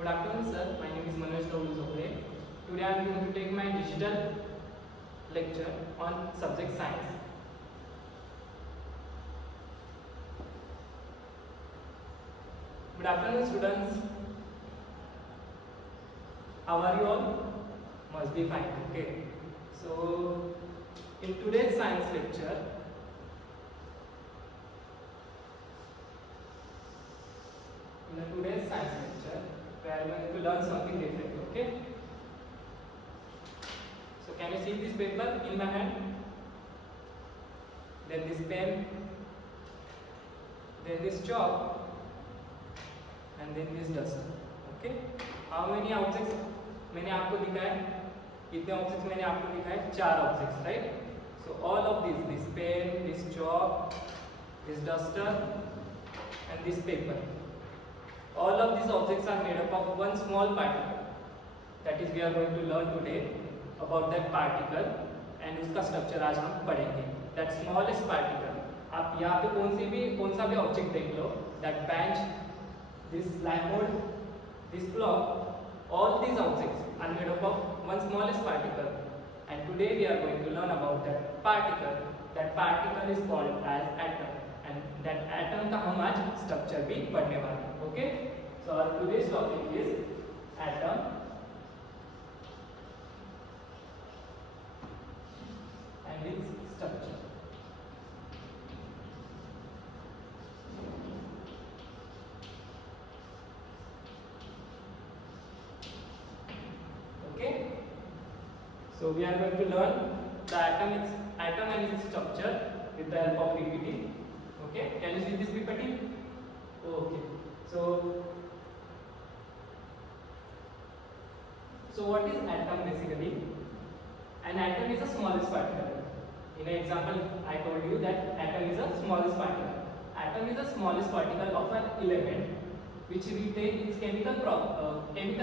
Good afternoon, sir. My name is Manoj Jopale. Today I am going to take my digital lecture on subject science. Good afternoon, students. How are you all? Must be fine. Okay. So, in today's science lecture, we are going to learn something different. Okay. So, can you see this paper in my hand? Then this pen, then this chalk, and then this duster. Okay. How many objects मैंने आपको दिखाया? कितने objects मैंने आपको दिखाए? 4 objects, right? So all of this pen, this chalk, this duster, and this paper. All of these objects are made up of one small particle. That is, we are going to learn today about that particle and उसका structure आज हम पढ़ेंगे. That smallest particle. आप यहाँ पे कौन सा भी ऑब्जेक्ट देख लो. That bench, this blackboard, this clock. All these objects are made up of one smallest particle, and today we are going to learn about that particle. That particle is called as atom, and that atom का हम आज structure भी पढ़ने वाले हैं. Okay? So our today's topic is atom and its structure. So we are going to learn the atom and its structure with the help of PPT. Okay, can you see this PPT? Okay. So what is atom basically? An atom is the smallest particle. In an example, I told you that atom is the smallest particle. Atom is the smallest particle of an element which retains its chemical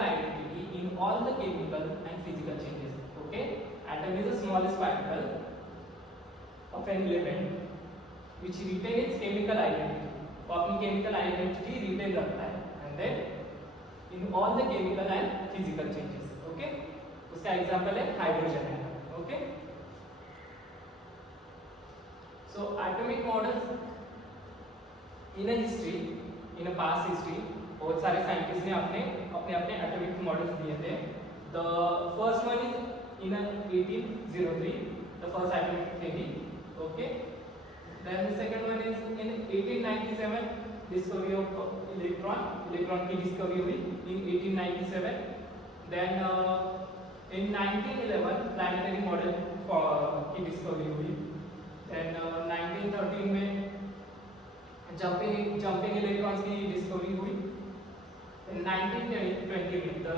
identity in all the chemical and physical changes. Okay, atom is the smallest particle of an element which retains its chemical identity. वो अपनी chemical identity retain रखता है, and then in all the chemical and physical changes. Okay, उसका example है hydrogen atom. Okay, so atomic models in a history, in a past history, बहुत सारे scientists ने अपने atomic models दिए थे. The first one is in 1803, the first atomic theory. Okay, then the second one is in 1897, discovery of electron की discovery हुई in 1897. Then in 1911 planetary model की discovery हुई. Then 1913 में jumping electrons की discovery हुई. In 1920 में the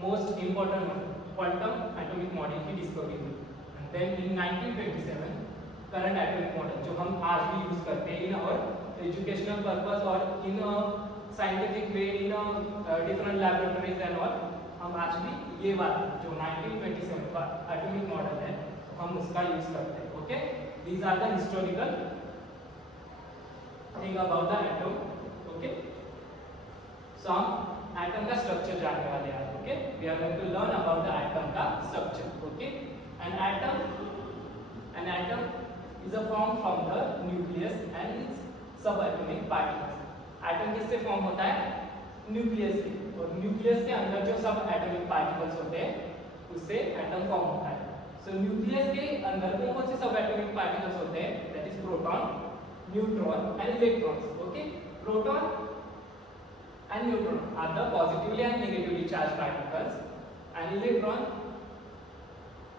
most important one, quantum atomic model की discovery हुई. And then in 1927 current atomic model जो हम आज भी यूज करते हैं in our educational purpose और in a scientific way in a different laboratories and all, हम आज भी ये बात जो 1927 का atomic model है हम उसका यूज करते हैं. Okay, these are the historical thing about the atom. Okay, so हम atom का structure जानने वाले हैं. Okay, we are going to learn about the atom का structure. Okay, an atom is a form from the nucleus and its subatomic particles. Atom किससे form होता है? Nucleus से. और nucleus के अंदर जो subatomic particles होते हैं उससे atom form होता है. So nucleus के अंदर कौन से subatomic particles होते हैं? That is proton, neutron and electrons. Okay, proton and neutron are the positively and negatively charged particles, and electron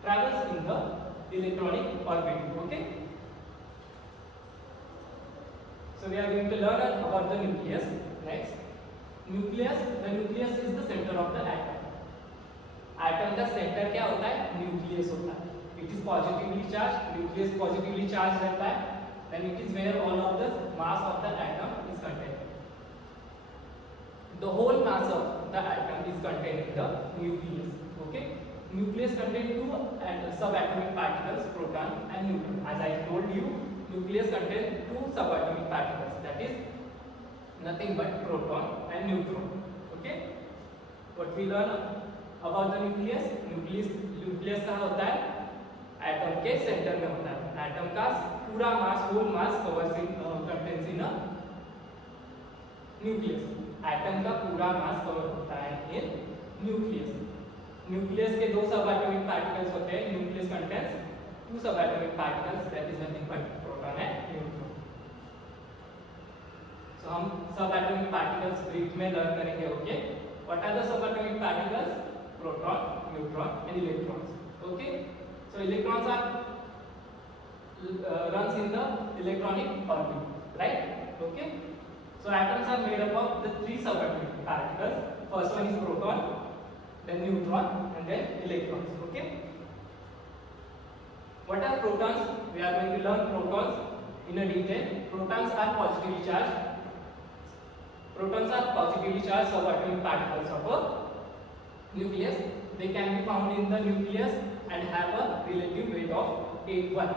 travels in the electronic orbit. Okay, so we are going to learn about the nucleus next. The nucleus is the center of the atom. Atom का center क्या होता है? Nucleus होता है. It is positively charged. Nucleus positively charged रहता है. Then it is where all of the mass of the atom is contained. The whole mass of the atom is contained in the nucleus. Okay, nucleus contains two subatomic particles, proton and neutron. As I told you, nucleus contains two subatomic particles, that is nothing but proton and neutron. Okay, What we learn about the nucleus? Nucleus कहाँ होता है? Atom के centre में होता है. Atom का पूरा mass, whole mass contains in nucleus. Atom का पूरा मास कवर होता है इन न्यूक्लियस. न्यूक्लियस के दो सब एटॉमिक पार्टिकल्स होते हैं. Nucleus contains two subatomic particles, that is nothing but proton and neutron. So हम सब एटॉमिक पार्टिकल्स ब्रीफ में लर्न करेंगे. Okay, what are the subatomic particles? Proton, neutron and electrons. Okay, so electrons are runs in the electronic orbit, right? Okay, so atoms are made up of the three subatomic particles. First one is proton, then neutron and then electrons. Okay, what are protons? We are going to learn protons in a detail. Protons are positively charged. Protons are positively charged subatomic particles of a nucleus. They can be found in the nucleus and have a relative weight of 1.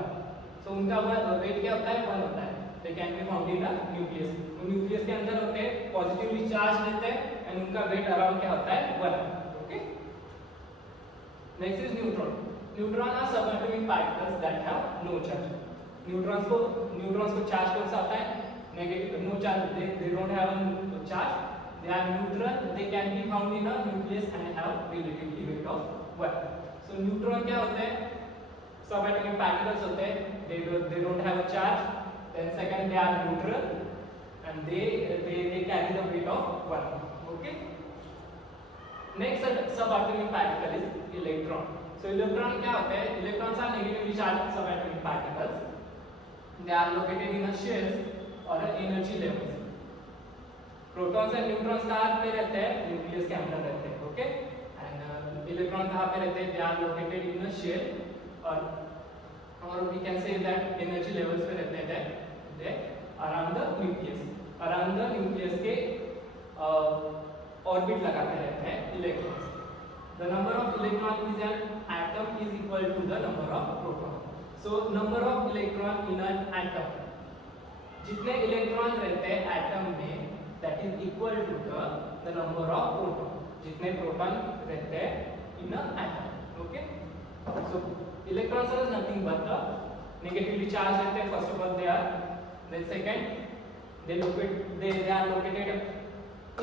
So उनका weight क्या होता है? 1 होता है. They can be found in the nucleus. वो nucleus के अंदर होते हैं, positively charged रहते हैं and उनका weight around क्या होता है? 1. Okay. Next is neutron. Neutron are subatomic particles that have no charge. Neutrons को charge कौन सा होता है? Negative. No charge. They don't have a charge. They are neutral. They can be found in a nucleus and have relatively weight of 1. So neutron क्या होते हैं? Subatomic particles होते हैं. They don't have a charge. Then second, they are neutral and they carry the weight of 1. Okay. Next subatomic particle is electron. So electron क्या होते हैं? Electrons are negatively charged subatomic particles. They are located in a shells or energy levels. Protons and neutrons कहाँ पे रहते हैं? Nucleus के अंदर रहते हैं. ओके, एंड इलेक्ट्रॉन कहाँ पे रहते हैं? They are located in a shell और we can say that energy levels पे रहते हैं. They around the nucleus. Around the nucleus के ऑर्बिट लगाते रहते हैं electrons. The number of electron is an atom is equal to the number of proton. So number of electron in an atom, जितने electron रहते हैं atom में, that is equal to the number of proton. जितने proton रहते हैं in an atom. Okay, so electrons are nothing but the negatively charged रहते हैं. First of all they are, then second they are located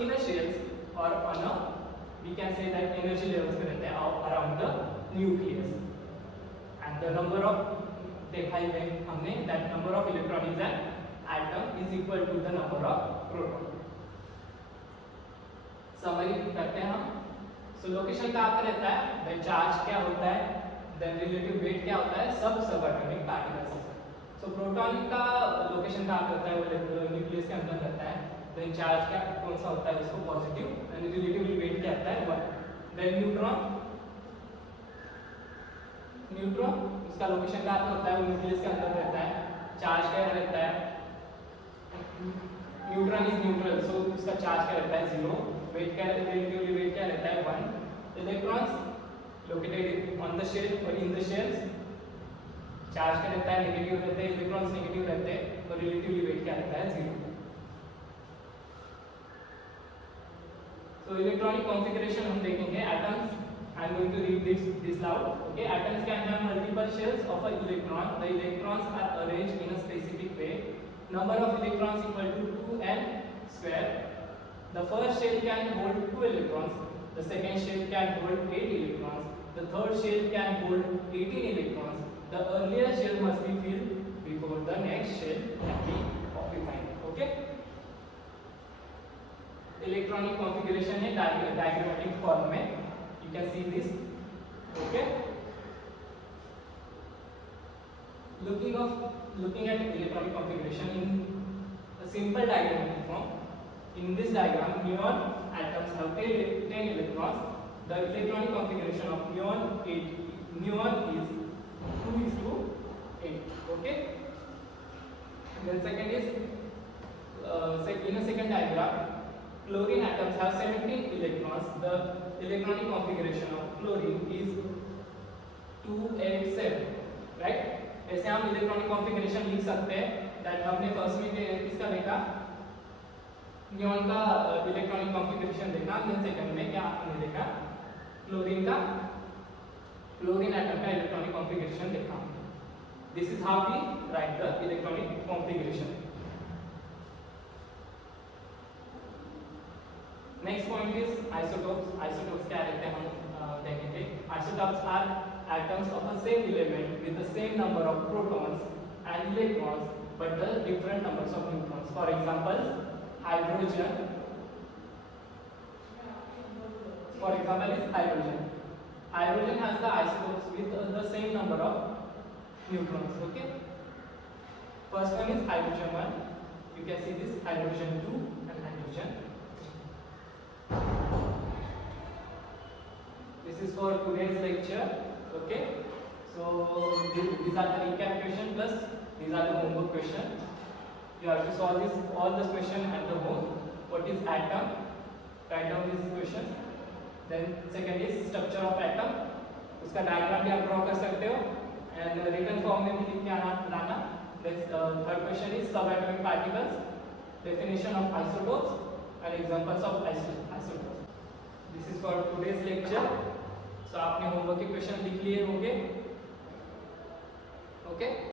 in a shells or on a, we can say that energy levels पे रहते हैं around the nucleus. And the number of, देखा ही हमने, that number of electron is an atom is equal to the number of proton. Summary करते हैं हम. सो location कहाँ पे रहता है? देन चार्ज क्या होता है? देन रिलेटिव वेट क्या होता है? सब सबएटॉमिक पार्टिकल्स. सो प्रोटॉन का लोकेशन कहाँ पे होता है? वो न्यूक्लियस के अंदर रहता है. देन चार्ज क्या कौन सा होता है? उसको पॉजिटिव, एंड रिलेटिवली वेट क्या होता है? 1. देन न्यूट्रॉन उसका लोकेशन कहाँ पे होता है? वो न्यूक्लियस के अंदर रहता है. चार्ज क्या रहता है? न्यूट्रॉन इज न्यूट्रल, सो उसका चार्ज क्या रहता है? 0. वेट क्या, रिलेटिवली वेट क्या रहता है? 1. Electrons located on the shell और इन द शेल्स, चार्ज क्या रहता है? नेगेटिव रहते हैं. इलेक्ट्रॉन्स नेगेटिव रहते हैं और रिलेटिवली वेट क्या रहता है? 0. तो इलेक्ट्रॉनिक कॉन्फ़िगरेशन हम देखेंगे. Atoms, I am going to read this loud. Okay, atoms can have multiple shells of a electron. The electrons are arranged in a specific way. Number of electrons equal to 2n square. The first shell can hold 2 electrons. The second shell can hold 8 electrons. The third shell can hold 18 electrons. The earlier shell must be filled before the next shell can be occupied. Okay? Electronic configuration है diagrammatic form में. You can see this. Okay? Looking at electronic configuration in a simple diagrammatic form. In this diagram, neon atoms have 10 electrons. The electronic configuration of neon is 2:8. Okay. And then second is in a second diagram, chlorine atoms have 17 electrons. The electronic configuration of chlorine is 287. Right? ऐसे हम electronic configuration लिख सकते हैं. That हमने first में किसका देखा? Neon का इलेक्ट्रॉनिक कॉन्फ़िगरेशन देखा, देन सेकंड में क्या हमने देखा, क्लोरीन एटम का इलेक्ट्रॉनिक कॉन्फ़िगरेशन देखा. This is how we write the electronic configuration. Next point is isotopes. Isotopes क्या रहते हैं हम देखेंगे. Isotopes are atoms of a same element with the same number of protons and electrons but the different numbers of neutrons. For example, hydrogen. For example is hydrogen. Hydrogen has the isotopes with the same number of neutrons. Okay. First one is hydrogen 1. You can see this hydrogen 2 and hydrogen. This is for today's lecture. Okay, so these are the recap question plus these are the homework question. You have to solve this all the question at the home. What is atom? Write down these questions. Then second is structure of atom. उसका diagram भी आप draw कर सकते हो and written form में भी लिख के लाना. Then third question is subatomic particles, definition of isotopes and examples of isotopes. This is for today's lecture. So आपने होमवर्क के क्वेश्चन लिख लिए होंगे. ओके.